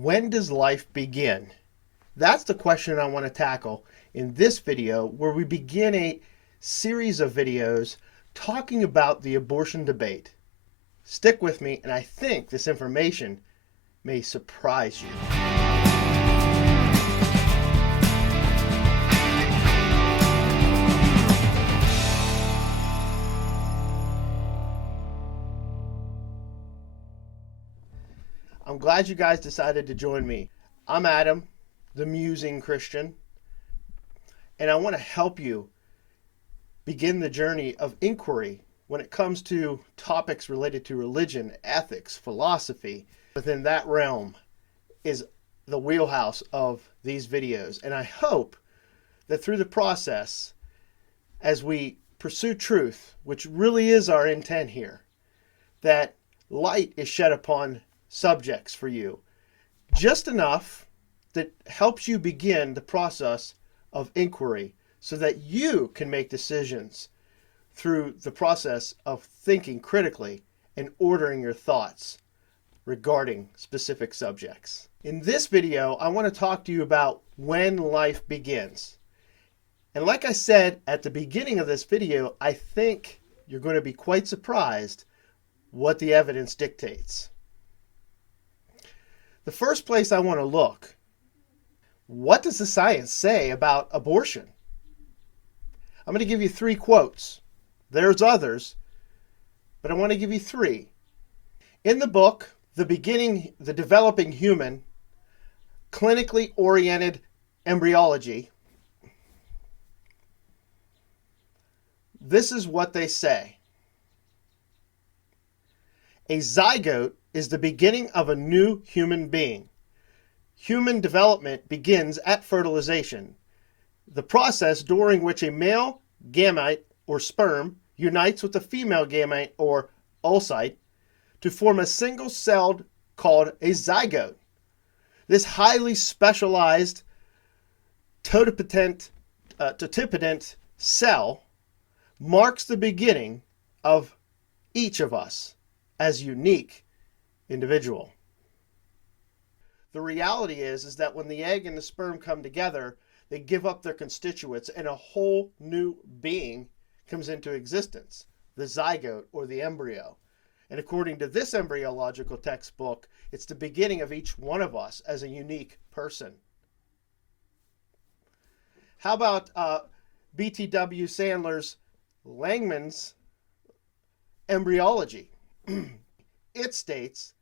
When does life begin? That's the question I want to tackle in this video, where we begin a series of videos talking about the abortion debate. Stick with me, and I think this information may surprise you. I'm glad you guys decided to join me. I'm Adam, the musing Christian, and I want to help you begin the journey of inquiry when it comes to topics related to religion, ethics, philosophy. Within that realm is the wheelhouse of these videos, and I hope that through the process, as we pursue truth, which really is our intent here, that light is shed upon subjects for you, just enough that helps you begin the process of inquiry so that you can make decisions through the process of thinking critically and ordering your thoughts regarding specific subjects. In this video, I want to talk to you about when life begins. And like I said at the beginning of this video, I think you're going to be quite surprised what the evidence dictates. The first place I want to look, what does the science say about abortion? I'm going to give you 3 quotes. There's others, but I want to give you 3. In the book, The Developing Human, Clinically Oriented Embryology, this is what they say. A zygote is the beginning of a new human being. Human development begins at fertilization, the process during which a male gamete or sperm unites with a female gamete or oocyte to form a single-celled called a zygote. This highly specialized totipotent cell marks the beginning of each of us as unique individual. The reality is that when the egg and the sperm come together, they give up their constituents and a whole new being comes into existence, the zygote or the embryo. And according to this embryological textbook, it's the beginning of each one of us as a unique person. How about BTW Sandler's Langman's embryology? It states,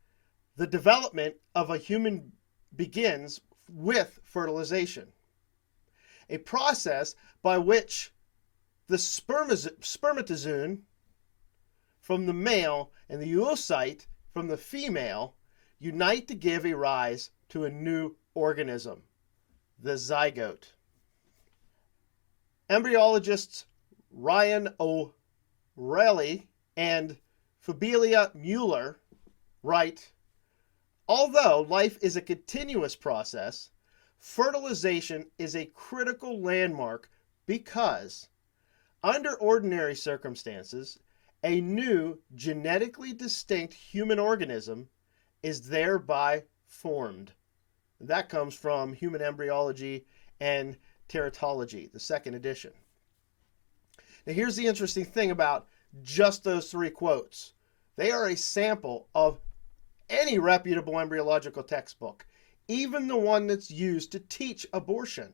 the development of a human begins with fertilization, a process by which the spermatozoon from the male and the oocyte from the female unite to give a rise to a new organism, the zygote. Embryologists Ryan O'Reilly and Fabilia Mueller write, although life is a continuous process, fertilization is a critical landmark because, under ordinary circumstances, a new genetically distinct human organism is thereby formed. That comes from Human Embryology and Teratology, the 2nd edition. Now here's the interesting thing about just those 3 quotes. They are a sample of any reputable embryological textbook, even the one that's used to teach abortion.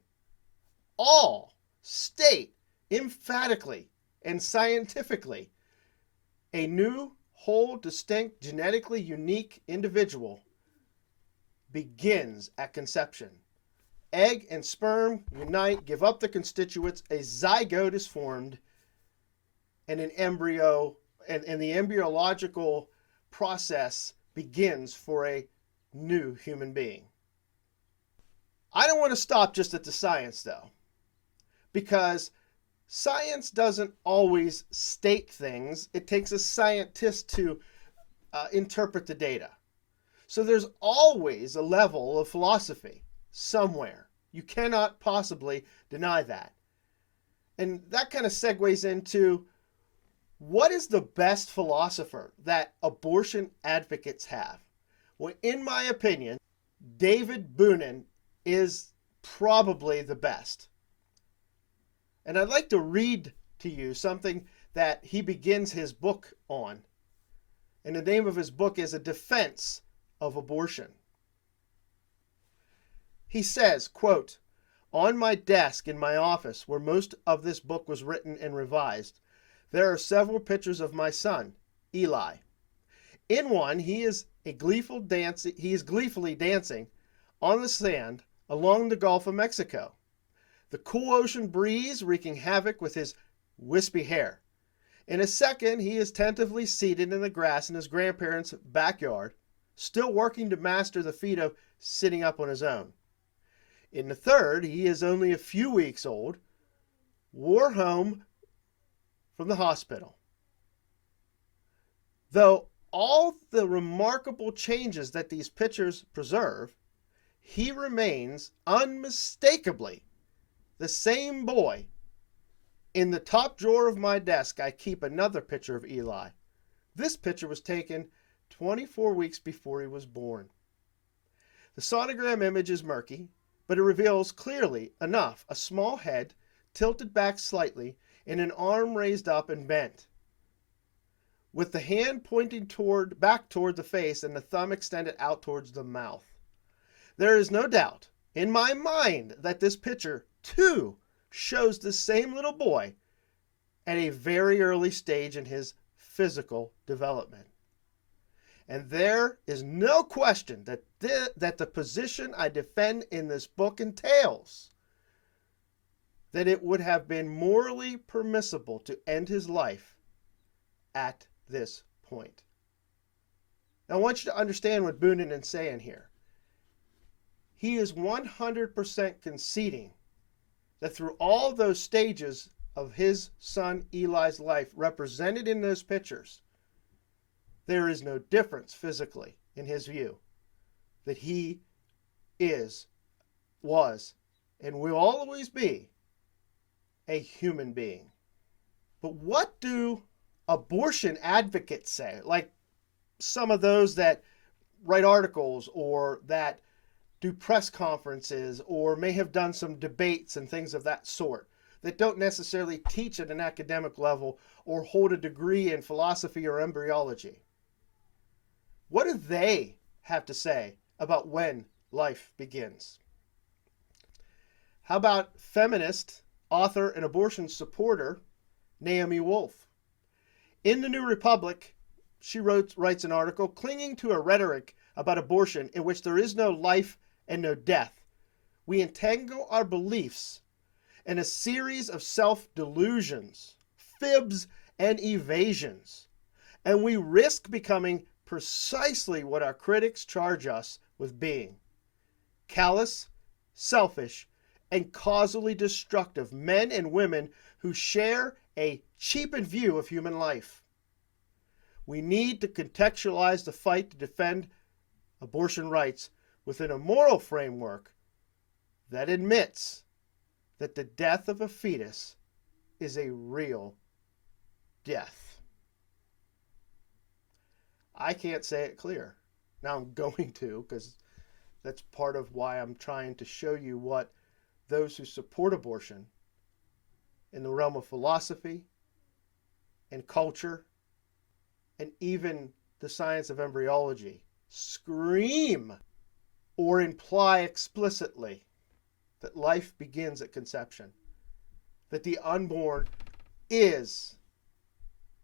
All state emphatically and scientifically a new, whole, distinct, genetically unique individual begins at conception. Egg and sperm unite, give up the constituents, a zygote is formed, and an embryo and the embryological process begins for a new human being. I don't want to stop just at the science, though, because science doesn't always state things. It takes a scientist to interpret the data. So there's always a level of philosophy somewhere. You cannot possibly deny that. And that kind of segues into, what is the best philosopher that abortion advocates have? Well, in my opinion, David Boonin is probably the best. And I'd like to read to you something that he begins his book on. And the name of his book is A Defense of Abortion. He says, quote, "On my desk in my office, where most of this book was written and revised, there are several pictures of my son, Eli. In one, he is gleefully dancing on the sand along the Gulf of Mexico, the cool ocean breeze wreaking havoc with his wispy hair. In a second, he is tentatively seated in the grass in his grandparents' backyard, still working to master the feat of sitting up on his own. In the third, he is only a few weeks old, wore home from the hospital. Though all the remarkable changes that these pictures preserve, he remains unmistakably the same boy. In the top drawer of my desk, I keep another picture of Eli. This picture was taken 24 weeks before he was born. The sonogram image is murky, but it reveals clearly enough a small head tilted back slightly and an arm raised up and bent, with the hand pointing back toward the face and the thumb extended out towards the mouth. There is no doubt in my mind that this picture, too, shows the same little boy at a very early stage in his physical development. And there is no question that the position I defend in this book entails that it would have been morally permissible to end his life at this point. Now, I want you to understand what Boonin is saying here. He is 100% conceding that through all those stages of his son Eli's life represented in those pictures, there is no difference physically in his view, that he was, and will always be a human being. But what do abortion advocates say? Like some of those that write articles or that do press conferences or may have done some debates and things of that sort that don't necessarily teach at an academic level or hold a degree in philosophy or embryology. What do they have to say about when life begins? How about feminist, author, and abortion supporter Naomi Wolf? In the New Republic, she writes an article clinging to a rhetoric about abortion in which there is no life and no death. We entangle our beliefs in a series of self-delusions, fibs, and evasions, and we risk becoming precisely what our critics charge us with being: callous, selfish, and causally destructive men and women who share a cheapened view of human life. We need to contextualize the fight to defend abortion rights within a moral framework that admits that the death of a fetus is a real death. I can't say it clear. Now I'm going to, because that's part of why I'm trying to show you what those who support abortion in the realm of philosophy and culture and even the science of embryology scream or imply explicitly that life begins at conception, that the unborn is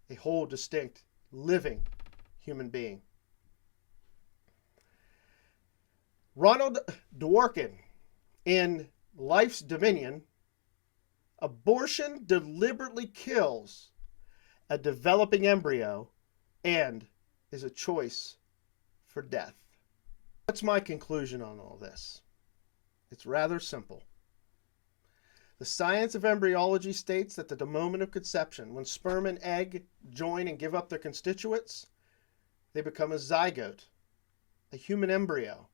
a whole, distinct, living human being. Ronald Dworkin, in Life's Dominion, abortion deliberately kills a developing embryo and is a choice for death. What's my conclusion on all this? It's rather simple. The science of embryology states that at the moment of conception, when sperm and egg join and give up their constituents, they become a zygote, a human embryo,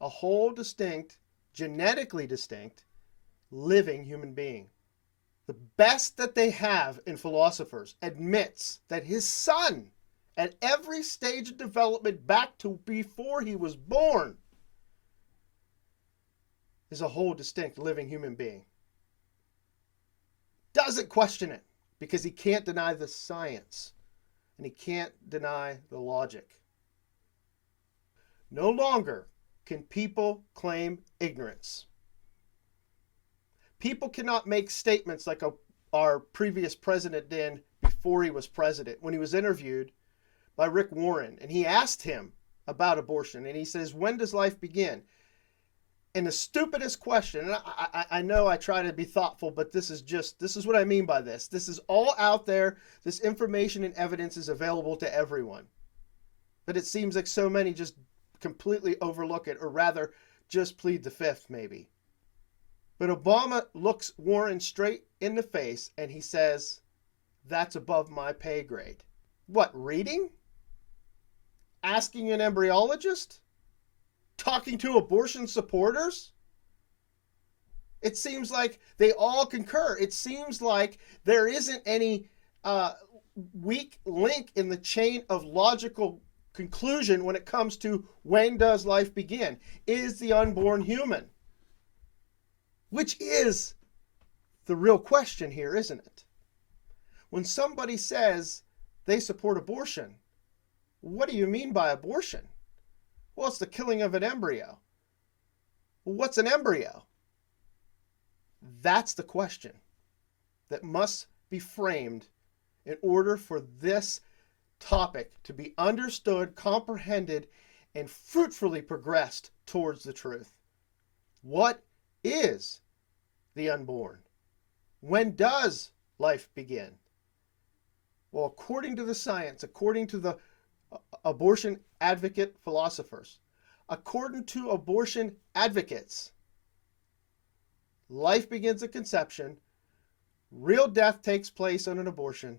a whole distinct, genetically distinct, living human being. The best that they have in philosophers admits that his son, at every stage of development back to before he was born, is a whole distinct living human being. Doesn't question it because he can't deny the science and he can't deny the logic. No longer can people claim ignorance. People cannot make statements like our previous president did before he was president when he was interviewed by Rick Warren, and he asked him about abortion, and he says, when does life begin? And the stupidest question, and I know I try to be thoughtful, but this is what I mean by this. This is all out there. This information and evidence is available to everyone. But it seems like so many just completely overlook it, or rather just plead the fifth maybe. But Obama looks Warren straight in the face and he says, that's above my pay grade. What, reading? Asking an embryologist? Talking to abortion supporters? It seems like they all concur. It seems like there isn't any weak link in the chain of logical conclusion when it comes to when does life begin? Is the unborn human? Which is the real question here, isn't it? When somebody says they support abortion, what do you mean by abortion? Well, it's the killing of an embryo. Well, what's an embryo? That's the question that must be framed in order for this topic to be understood, comprehended, and fruitfully progressed towards the truth. What is the unborn? When does life begin? Well, according to the science, according to the abortion advocate philosophers, according to abortion advocates, life begins at conception, real death takes place on an abortion.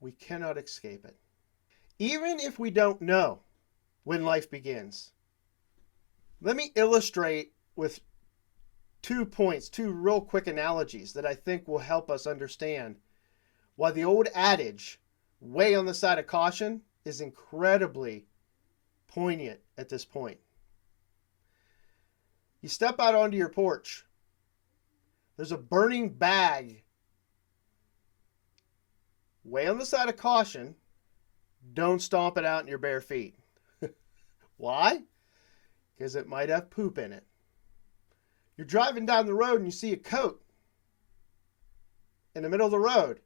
We cannot escape it. Even if we don't know when life begins, let me illustrate with 2 points, 2 real quick analogies that I think will help us understand why the old adage, weigh on the side of caution, is incredibly poignant at this point. You step out onto your porch. There's a burning bag. Weigh on the side of caution. Don't stomp it out in your bare feet. Why? Because it might have poop in it. You're driving down the road and you see a coat in the middle of the road.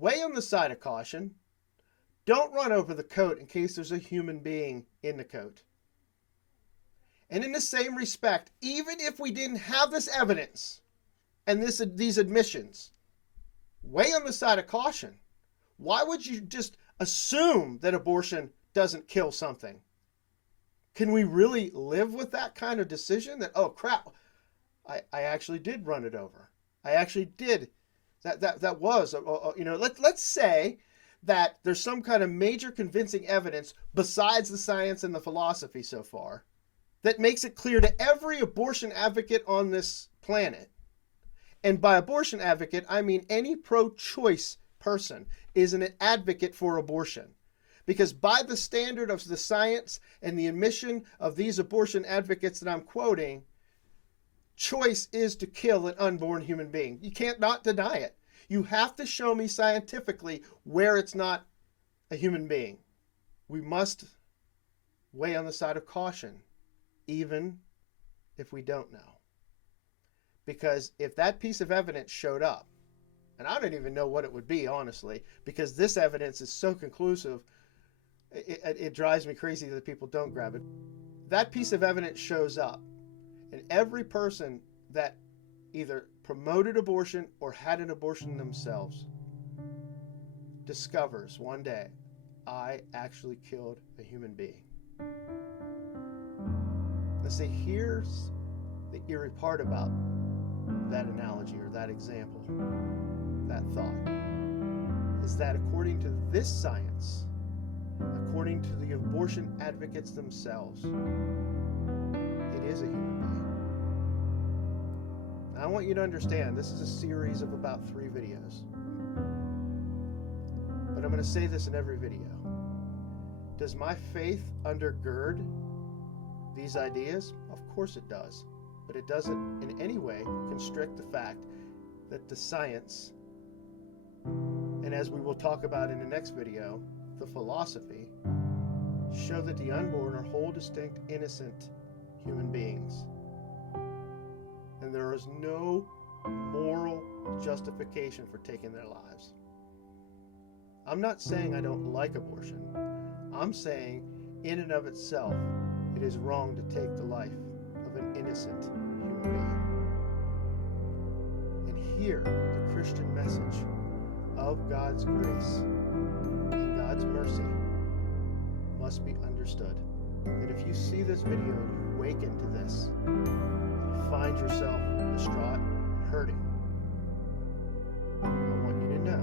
Weigh on the side of caution. Don't run over the coat in case there's a human being in the coat. And in the same respect, even if we didn't have this evidence and these admissions, weigh on the side of caution. Why would you just assume that abortion doesn't kill something? Can we really live with that kind of decision that, oh crap, I actually did run it over. I actually did. That was, let's say that there's some kind of major convincing evidence besides the science and the philosophy so far that makes it clear to every abortion advocate on this planet. And by abortion advocate, I mean any pro-choice person is an advocate for abortion. Because by the standard of the science and the admission of these abortion advocates that I'm quoting, choice is to kill an unborn human being. You can't not deny it. You have to show me scientifically where it's not a human being. We must weigh on the side of caution, even if we don't know. Because if that piece of evidence showed up, and I don't even know what it would be, honestly, because this evidence is so conclusive, it drives me crazy that people don't grab it. That piece of evidence shows up, and every person that either promoted abortion or had an abortion themselves discovers one day, I actually killed a human being. Let's say here's the eerie part about that analogy or that example, that thought, is that according to this science, according to the abortion advocates themselves, it is a human being. Now, I want you to understand, this is a series of about 3 videos. But I'm going to say this in every video. Does my faith undergird the these ideas? Of course it does. But it doesn't in any way constrict the fact that the science, and as we will talk about in the next video, the philosophy, show that the unborn are whole, distinct, innocent human beings. And there is no moral justification for taking their lives. I'm not saying I don't like abortion. I'm saying in and of itself, it is wrong to take the life of an innocent human being. And here, the Christian message of God's grace and God's mercy must be understood. That if you see this video and you wake into this, and you find yourself distraught and hurting, I want you to know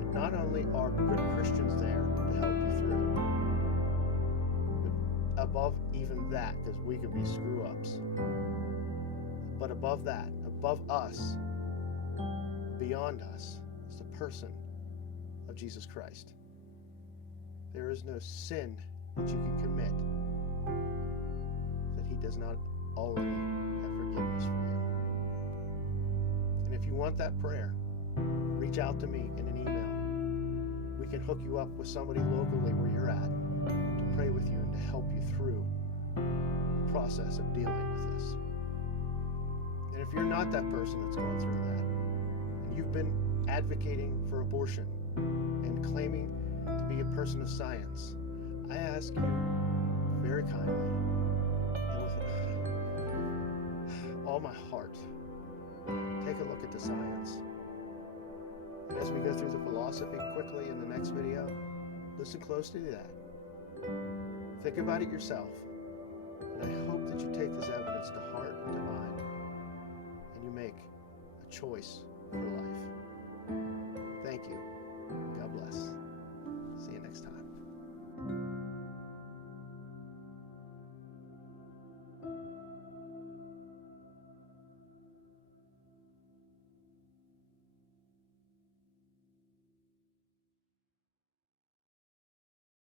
that not only are good Christians there to help you through, but above even that, because we can be screw-ups, but above that, above us, beyond us, is the person of Jesus Christ. There is no sin that you can commit that he does not already have forgiveness for you. And if you want that prayer, reach out to me in an email. We can hook you up with somebody locally where you're at to pray with you and to help you through the process of dealing with this. And if you're not that person that's going through that, and you've been advocating for abortion and claiming to be a person of science, I ask you very kindly and with all my heart, take a look at the science. And as we go through the philosophy quickly in the next video, listen closely to that. Think about it yourself. And I hope that you take this evidence to heart and to mind, and you make a choice for life. Thank you. God bless. See you next time.